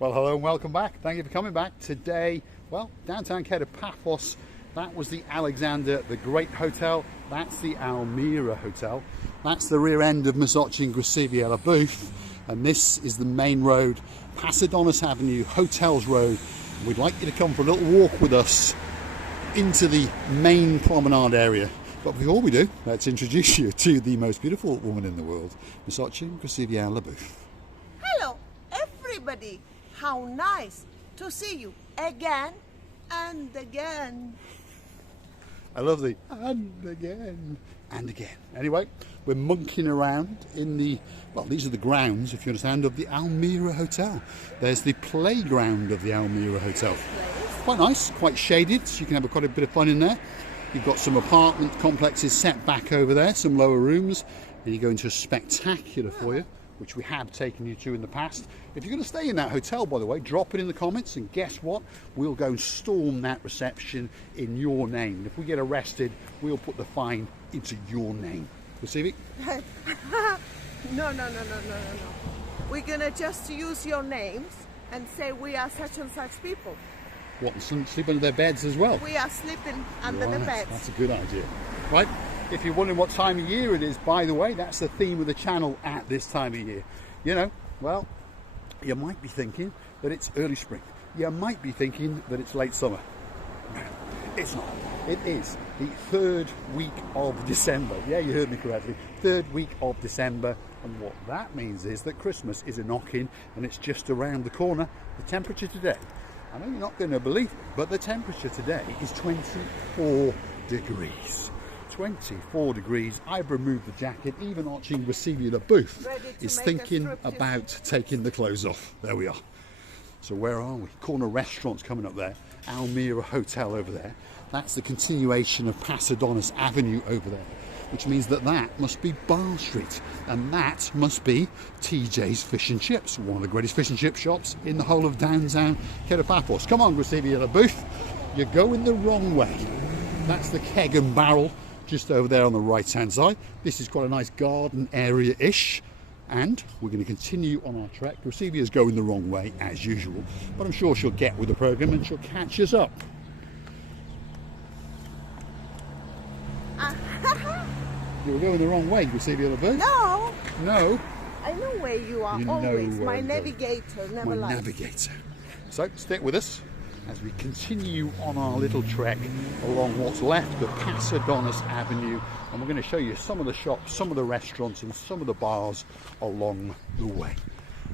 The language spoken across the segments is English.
Well, hello and welcome back. Thank you for coming back. Today, well, downtown Paphos. That was the Alexander the Great Hotel. That's the Almira Hotel. That's the rear end of Masocci and Grasiviella Booth. And this is the main road, Paphos Avenue, Hotels Road. We'd like you to come for a little walk with us into the main promenade area. But before we do, let's introduce you to the most beautiful woman in the world, Masocci and Grasiviella Booth. Hello, everybody. How nice to see you again and again. I love the and again and again. Anyway, we're monkeying around in the, well, these are the grounds, if you understand, of the Almira Hotel. There's the playground of the Almira Hotel. Quite nice, quite shaded, so you can have quite a bit of fun in there. You've got some apartment complexes set back over there, some lower rooms, and you go into a spectacular foyer, which we have taken you to in the past. If you're going to stay in that hotel, by the way, drop it in the comments, and guess what? We'll go and storm that reception in your name. If we get arrested, we'll put the fine into your name. Receive it? No. We're going to just use your names and say we are such and such people. What, and sleep under their beds as well? We are sleeping under the beds. That's a good idea. Right, if you're wondering what time of year it is, by the way, that's the theme of the channel at this time of year. You know, well, you might be thinking that it's early spring. You might be thinking that it's late summer. No, it's not. It is the third week of December. Yeah, you heard me correctly. Third week of December. And what that means is that Christmas is a knocking and it's just around the corner. The temperature today, I know you're not going to believe it, but the temperature today is 24 degrees. 24 degrees. I've removed the jacket. Even Archie and Grasiviella Booth is thinking about taking the clothes off. There we are. So where are we? Corner restaurants coming up there. Almira Hotel over there. That's the continuation of Paphos Avenue over there, which means that that must be Bar Street, and that must be TJ's Fish and Chips, one of the greatest fish and chip shops in the whole of downtown Paphos. Come on, Grasiviella Booth, you're going the wrong way. That's the Keg and Barrel just over there on the right hand side. This is quite a nice garden area-ish, and we're going to continue on our trek. Grasivia's going the wrong way as usual, but I'm sure she'll get with the programme and she'll catch us up. You were going the wrong way, Grasiviella Booth. No. No. I know where you are, You always. know My navigator never lies. My navigator. So stick with us as we continue on our little trek along what's left of Paphos Avenue, and we're going to show you some of the shops, some of the restaurants and some of the bars along the way.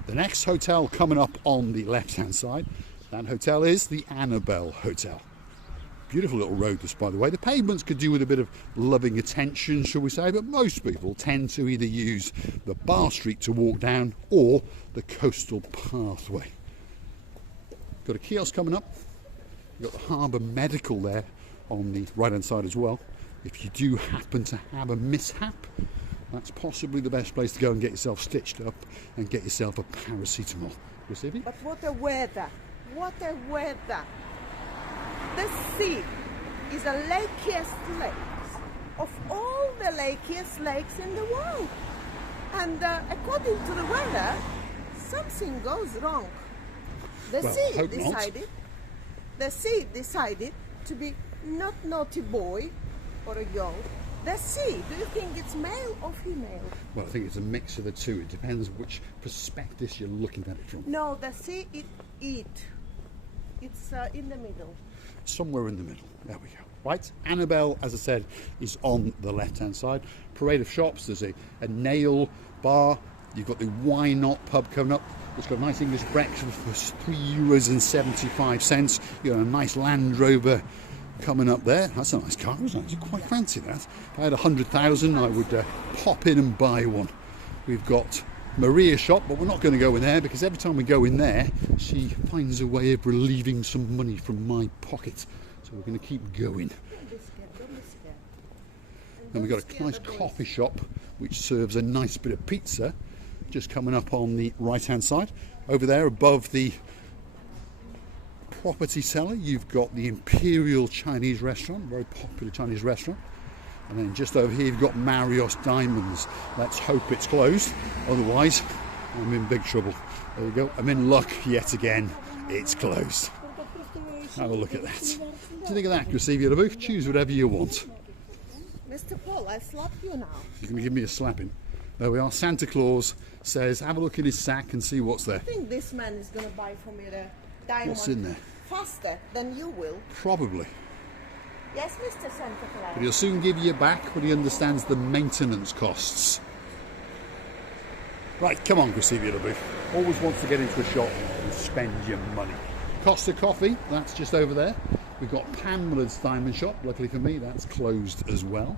The next hotel coming up on the left hand side, that hotel is the Annabelle Hotel. Beautiful little road this, by the way. The pavements could do with a bit of loving attention, shall we say, but most people tend to either use the Bar Street to walk down or the coastal pathway. Got a kiosk coming up. You've got the Harbour Medical there on the right hand side as well. If you do happen to have a mishap, that's possibly the best place to go and get yourself stitched up and get yourself a paracetamol. Receive it? But what a weather! What a weather! The sea is the lakiest lake of all the lakiest lakes in the world. And according to the weather, something goes wrong. The sea decided to be not naughty boy or a girl. The sea, do you think it's male or female? Well, I think it's a mix of the two. It depends which perspective you're looking at it from. No, the sea It's in the middle. Somewhere in the middle. There we go. Right, Annabelle, as I said, is on the left-hand side. Parade of shops. There's a nail bar. You've got the Why Not pub coming up. It's got a nice English breakfast for €3.75. You've got a nice Land Rover coming up there. That's a nice car, isn't it? I quite fancy that. If I had 100,000, I would pop in and buy one. We've got Maria's shop, but we're not going to go in there because every time we go in there, she finds a way of relieving some money from my pocket. So we're going to keep going. Then we've got a nice coffee shop which serves a nice bit of pizza, just coming up on the right hand side. Over there above the property seller, you've got the Imperial Chinese restaurant, very popular Chinese restaurant. And then just over here you've got Marriott Diamonds. Let's hope it's closed, otherwise I'm in big trouble. There you go. I'm in luck yet again. It's closed. Have a look at that. What do you think of that, Grisivia the Booth? Choose whatever you want. Mr. Paul, I slap you now. You're going to give me a slapping. There we are. Santa Claus says, have a look in his sack and see what's there. I think this man is going to buy for me the diamond. What's in there? Faster than you will. Probably. Yes, Mr. Santa Claus. But he'll soon give you back when he understands the maintenance costs. Right, come on, Grisivia the Booth. Always wants to get into a shop and spend your money. Costa Coffee, that's just over there. We've got Pamela's Diamond Shop. Luckily for me, that's closed as well.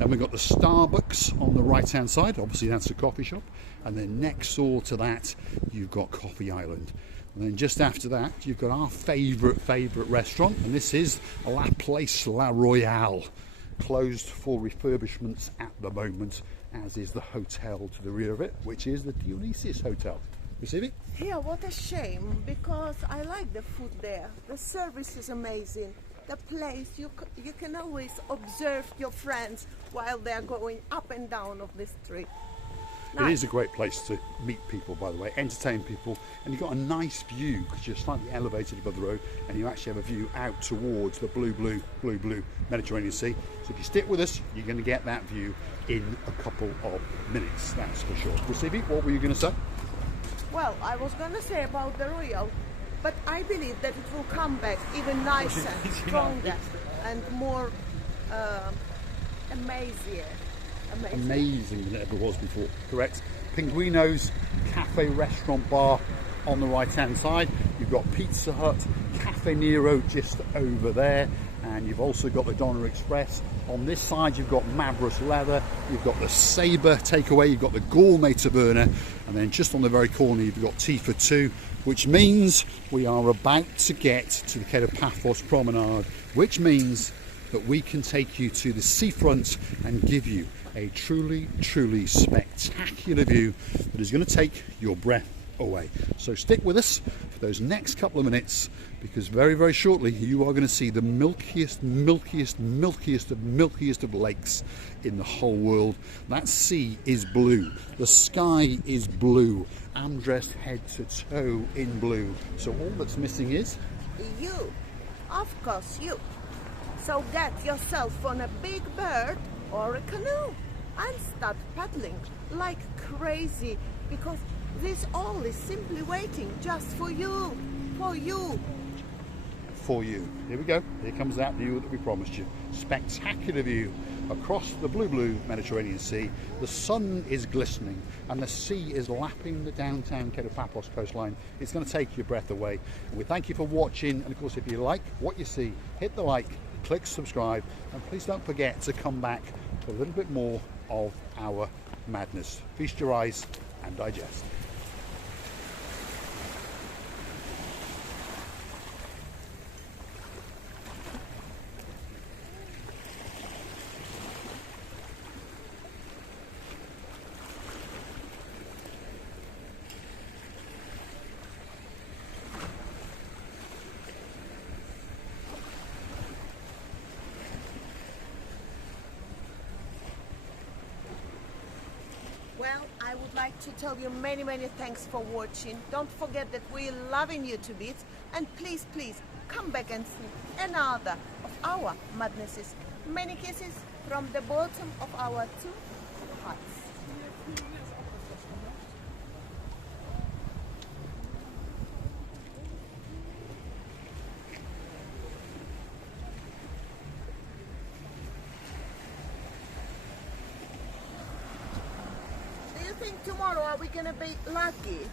And we've got the Starbucks on the right-hand side. Obviously, that's a coffee shop. And then next door to that, you've got Coffee Island. And then just after that, you've got our favourite restaurant. And this is La Place La Royale. Closed for refurbishments at the moment, as is the hotel to the rear of it, which is the Dionysius Hotel. You see it? Yeah, what a shame, because I like the food there. The service is amazing. The place, you can always observe your friends while they're going up and down of the street. Nice. It is a great place to meet people, by the way, entertain people, and you've got a nice view because you're slightly elevated above the road, and you actually have a view out towards the blue Mediterranean Sea. So if you stick with us, you're going to get that view in a couple of minutes, that's for sure. Recibi, what were you going to say? Well, I was going to say about the Royal, but I believe that it will come back even nicer, stronger, and more amazing than it ever was before. Correct. Pinguino's Cafe Restaurant Bar on the right hand side. You've got Pizza Hut, Cafe Nero just over there, and you've also got the Donna Express. On this side you've got Mavros Leather, you've got the Sabre takeaway, you've got the Gourmet Taverna, and then just on the very corner you've got Tea for Two, which means we are about to get to the Quai de Paphos Promenade, which means that we can take you to the seafront and give you a truly spectacular view that is going to take your breath away. So stick with us for those next couple of minutes, because very shortly you are going to see the milkiest of lakes in the whole world. That sea is blue, the sky is blue, I'm dressed head to toe in blue, so all that's missing is you, of course you. So get yourself on a big bird or a canoe and start paddling like crazy, because this all is simply waiting just for you, for you. For you. Here we go. Here comes that view that we promised you. Spectacular view across the blue Mediterranean Sea. The sun is glistening and the sea is lapping the downtown Quai de Paphos coastline. It's going to take your breath away. And we thank you for watching. And of course, if you like what you see, hit the like, click subscribe, and please don't forget to come back for a little bit more of our madness. Feast your eyes and digest. Well, I would like to tell you many thanks for watching. Don't forget that we're loving you to bits, and please come back and see another of our madnesses. Many kisses from the bottom of our two hearts. I think tomorrow are we gonna be lucky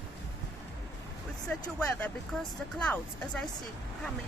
with such a weather, because the clouds, as I see, coming